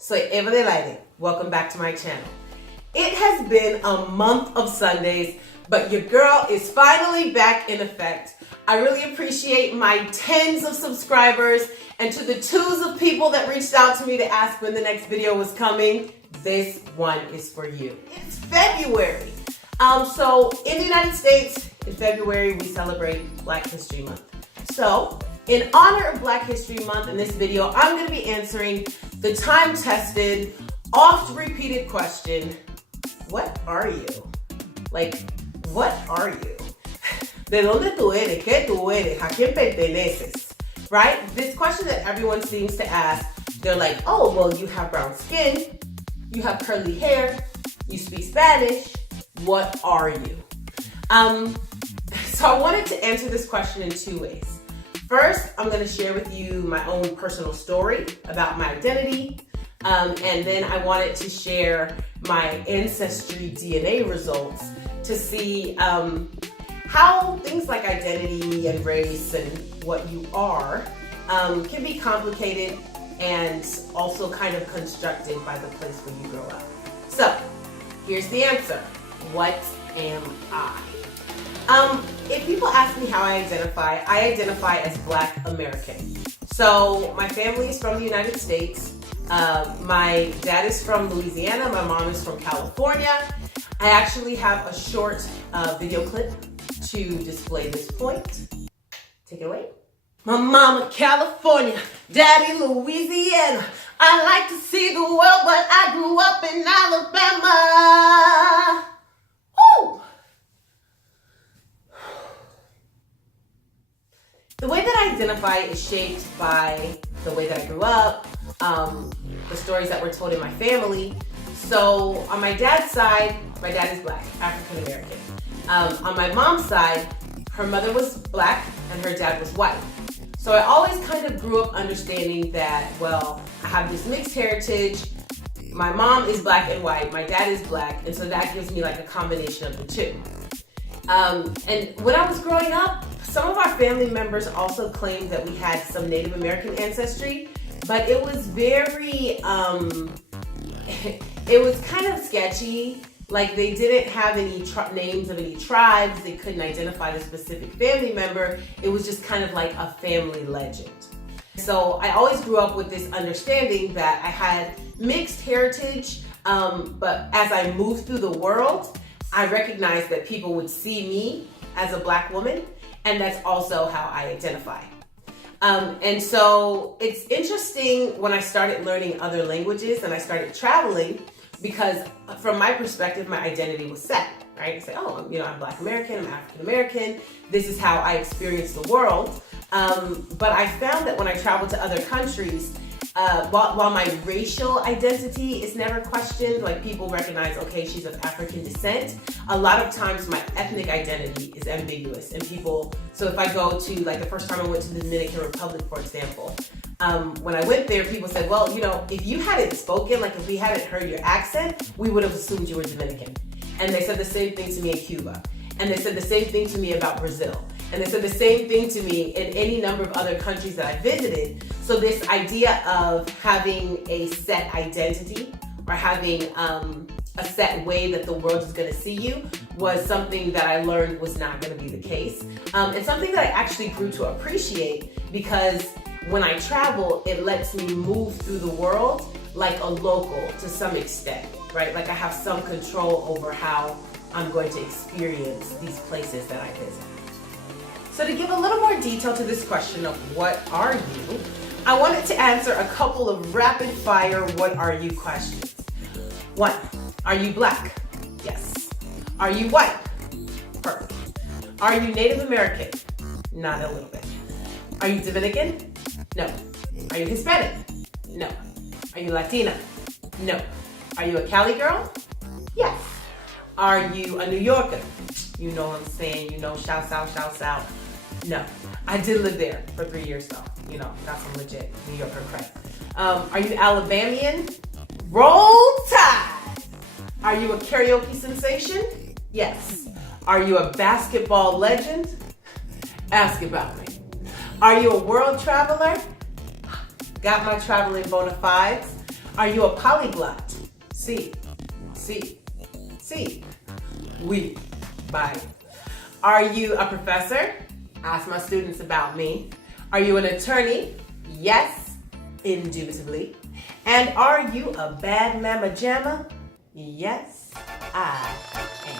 Soy Eva del Aire. Welcome back to my channel. It has been a month of Sundays, but your girl is finally back in effect. I really appreciate my tens of subscribers, and to the twos of people that reached out to me to ask when the next video was coming, this one is for you. It's February. So in the United States, in February, we celebrate Black History Month. So in honor of Black History Month, in this video, I'm going to be answering the time-tested, oft-repeated question, what are you? Like, what are you? ¿De dónde tú eres? ¿Qué tú eres? ¿A quién perteneces? Right? This question that everyone seems to ask, they're like, oh, well, you have brown skin, you have curly hair, you speak Spanish, what are you? So I wanted to answer this question in two ways. First, I'm going to share with you my own personal story about my identity, and then I wanted to share my ancestry DNA results to see how things like identity and race and what you are can be complicated and also kind of constructed by the place where you grow up. So here's the answer. What am I? If people ask me how I identify as Black American. So my family is from the United States. My dad is from Louisiana. My mom is from California. I actually have a short video clip to display this point. Take it away. My mama California, daddy Louisiana. I like to see the world, but I grew up in Alabama. Woo! The way that I identify is shaped by the way that I grew up, the stories that were told in my family. So on my dad's side, my dad is Black, African American. On my mom's side, her mother was Black and her dad was white. So I always kind of grew up understanding that, well, I have this mixed heritage. My mom is Black and white, my dad is Black, and so that gives me like a combination of the two. And when I was growing up, some of our family members also claimed that we had some Native American ancestry, but it was very, it was kind of sketchy. Like they didn't have any names of any tribes. They couldn't identify the specific family member. It was just kind of like a family legend. So I always grew up with this understanding that I had mixed heritage, but as I moved through the world, I recognized that people would see me as a Black woman, and that's also how I identify. And so it's interesting when I started learning other languages and I started traveling, because from my perspective, my identity was set, right? I say, oh, I'm Black American, I'm African American. This is how I experience the world. But I found that when I traveled to other countries, while my racial identity is never questioned, like people recognize, okay, she's of African descent, a lot of times my ethnic identity is ambiguous. And people, so if I go to, like the first time I went to the Dominican Republic, for example, when I went there, people said, well, if you hadn't spoken, like if we hadn't heard your accent, we would have assumed you were Dominican. And they said the same thing to me in Cuba. And they said the same thing to me about Brazil. And they said the same thing to me in any number of other countries that I visited. So this idea of having a set identity or having a set way that the world is going to see you was something that I learned was not going to be the case. And something that I actually grew to appreciate, because when I travel, it lets me move through the world like a local to some extent, right? Like I have some control over how I'm going to experience these places that I visit. So to give a little more detail to this question of what are you, I wanted to answer a couple of rapid fire what are you questions. 1, are you Black? Yes. Are you white? Perfect. Are you Native American? Not a little bit. Are you Dominican? No. Are you Hispanic? No. Are you Latina? No. Are you a Cali girl? Yes. Are you a New Yorker? You know what I'm saying, shout out. No. I did live there for 3 years though. Got some legit New Yorker cred. Are you Alabamian? Roll Tide! Are you a karaoke sensation? Yes. Are you a basketball legend? Ask about me. Are you a world traveler? Got my traveling bona fides. Are you a polyglot? Si, si, si. Oui, bye. Are you a professor? Ask my students about me. Are you an attorney? Yes, indubitably. And are you a bad mamma jamma? Yes, I am.